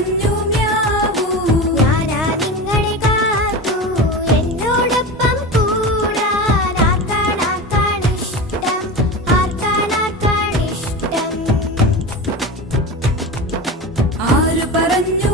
പറഞ്ഞു മ്യാവൂ. ഞാനാ നിങ്ങളെ കാത്തു എന്നോടൊപ്പം കൂടാൻ. ആർക്കാണിഷ്ടം, ആർക്കാണിഷ്ടം. ആര് പറഞ്ഞു